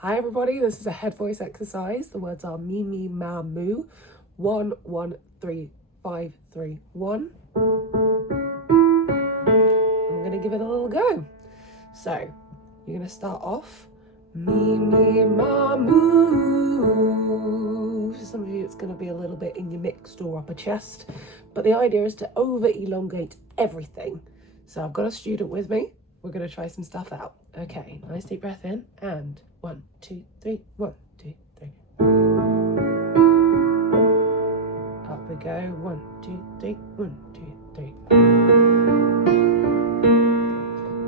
Hi everybody, this is a head voice exercise. The words are Mi Ma Moo. 1 1 3 5 3 1. I'm gonna give it a little go. So you're gonna start off Mi Ma Moo. For some of you it's gonna be a little bit in your mixed or upper chest, but the idea is to over elongate everything. So I've got a student with me. We're gonna try some stuff out. Okay, nice deep breath in and 1 2 3 1 2 3. Up we go. 1 2 3 1 2 3.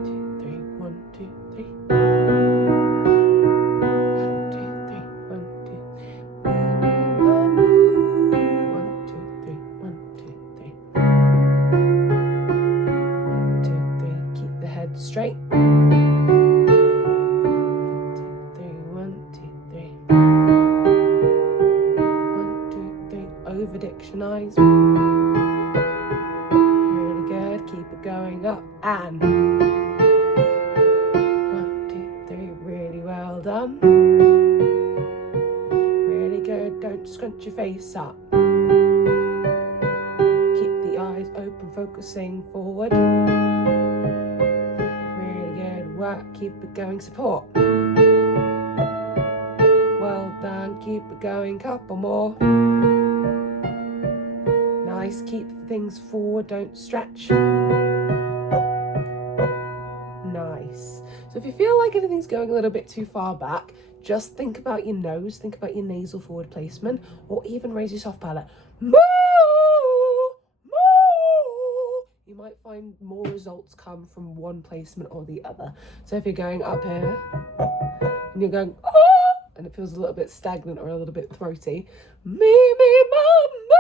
2 3 1 2 3. 1 2 3 1 2. Mi Ma Moo. 1 2 3 1 2 3. 1 2 3. Keep the head straight. Over dictionize. Really good. Keep it going up and 1 2 3. Really well done. Really good. Don't scrunch your face up. Keep the eyes open, focusing forward. Really good work. Keep it going. Support. Well done. Keep it going. Couple more. Nice, keep things forward, don't stretch. Nice. So if you feel like anything's going a little bit too far back, just think about your nose, think about your nasal forward placement, or even raise your soft palate. Moo! Moo! You might find more results come from one placement or the other. So if you're going up here, and you're going, oh, and it feels a little bit stagnant or a little bit throaty, Mi Ma Moo!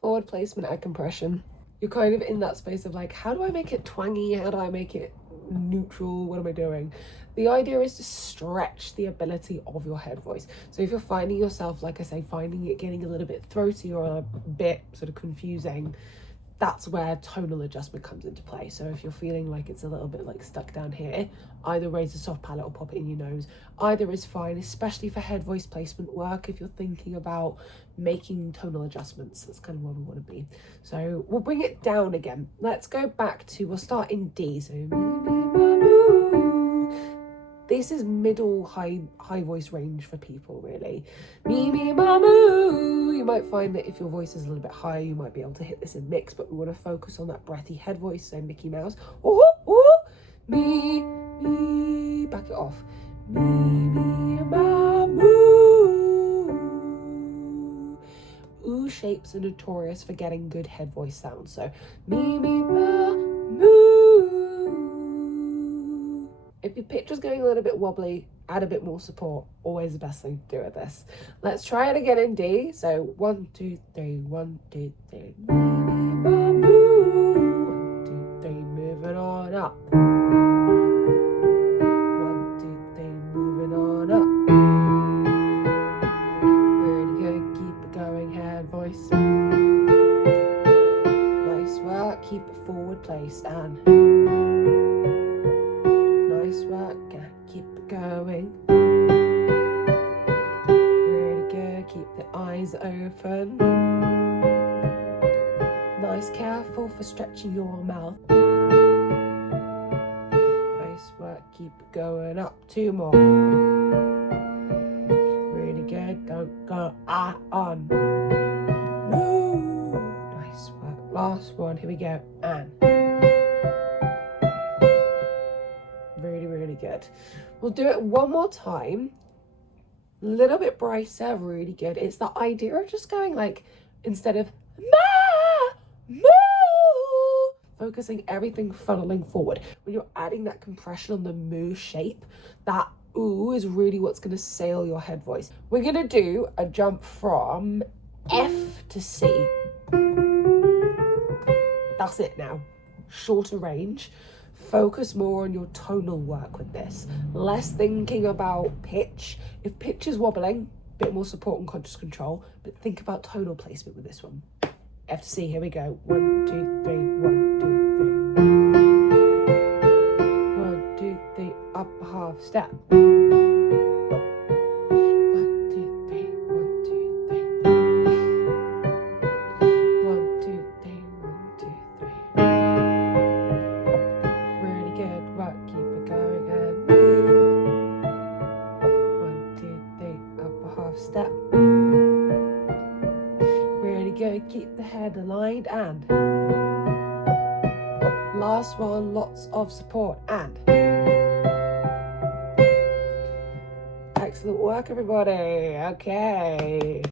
Forward placement and compression. You're kind of in that space of like, how do I make it twangy? How do I make it neutral? What am I doing? The idea is to stretch the ability of your head voice. So if you're finding yourself, like I say, finding it getting a little bit throaty or a bit sort of confusing, that's where tonal adjustment comes into play. So if you're feeling like it's a little bit like stuck down here, either raise the soft palate or pop it in your nose. Either is fine, especially for head voice placement work. If you're thinking about making tonal adjustments, that's kind of where we want to be. So we'll bring it down again. Let's go back to, we'll start in D. So Mi Ma Moo. This is middle high voice range for people, really. Mi Ma Moo. You might find that if your voice is a little bit higher, you might be able to hit this in mix, but we want to focus on that breathy head voice, so Mickey Mouse. Oh, oh, me, back it off. Mi Ma Moo. Ooh shapes are notorious for getting good head voice sounds, so Mi Ma Moo. If your pitch is going a little bit wobbly, add a bit more support. Always the best thing to do with this. Let's try it again in D. So 1 2 3 1 2 3. Mi Ma Moo. 1 2 3. Moving on up. 1 2 3. Moving on up. Really good. Keep it going. Head voice. Nice work. Keep it forward placed and. Nice work, keep it going. Really good, keep the eyes open. Nice, careful for stretching your mouth. Nice work, keep it going up. 2 more. Really good, don't go on. Moo. Nice work, last one, here we go, and. Really good. We'll do it one more time. A little bit brighter, really good. It's the idea of just going like, instead of Ma Moo, focusing everything funneling forward. When you're adding that compression on the moo shape, that ooh is really what's going to sail your head voice. We're going to do a jump from F to C. That's it now. Shorter range. Focus more on your tonal work with this. Less thinking about pitch. If pitch is wobbling, a bit more support and conscious control, but think about tonal placement with this one. F to C, here we go. 1 2 3 1 2 3. 1 2 3, up a half step. sustained and. Last one, lots of support and. Excellent work, everybody. Okay.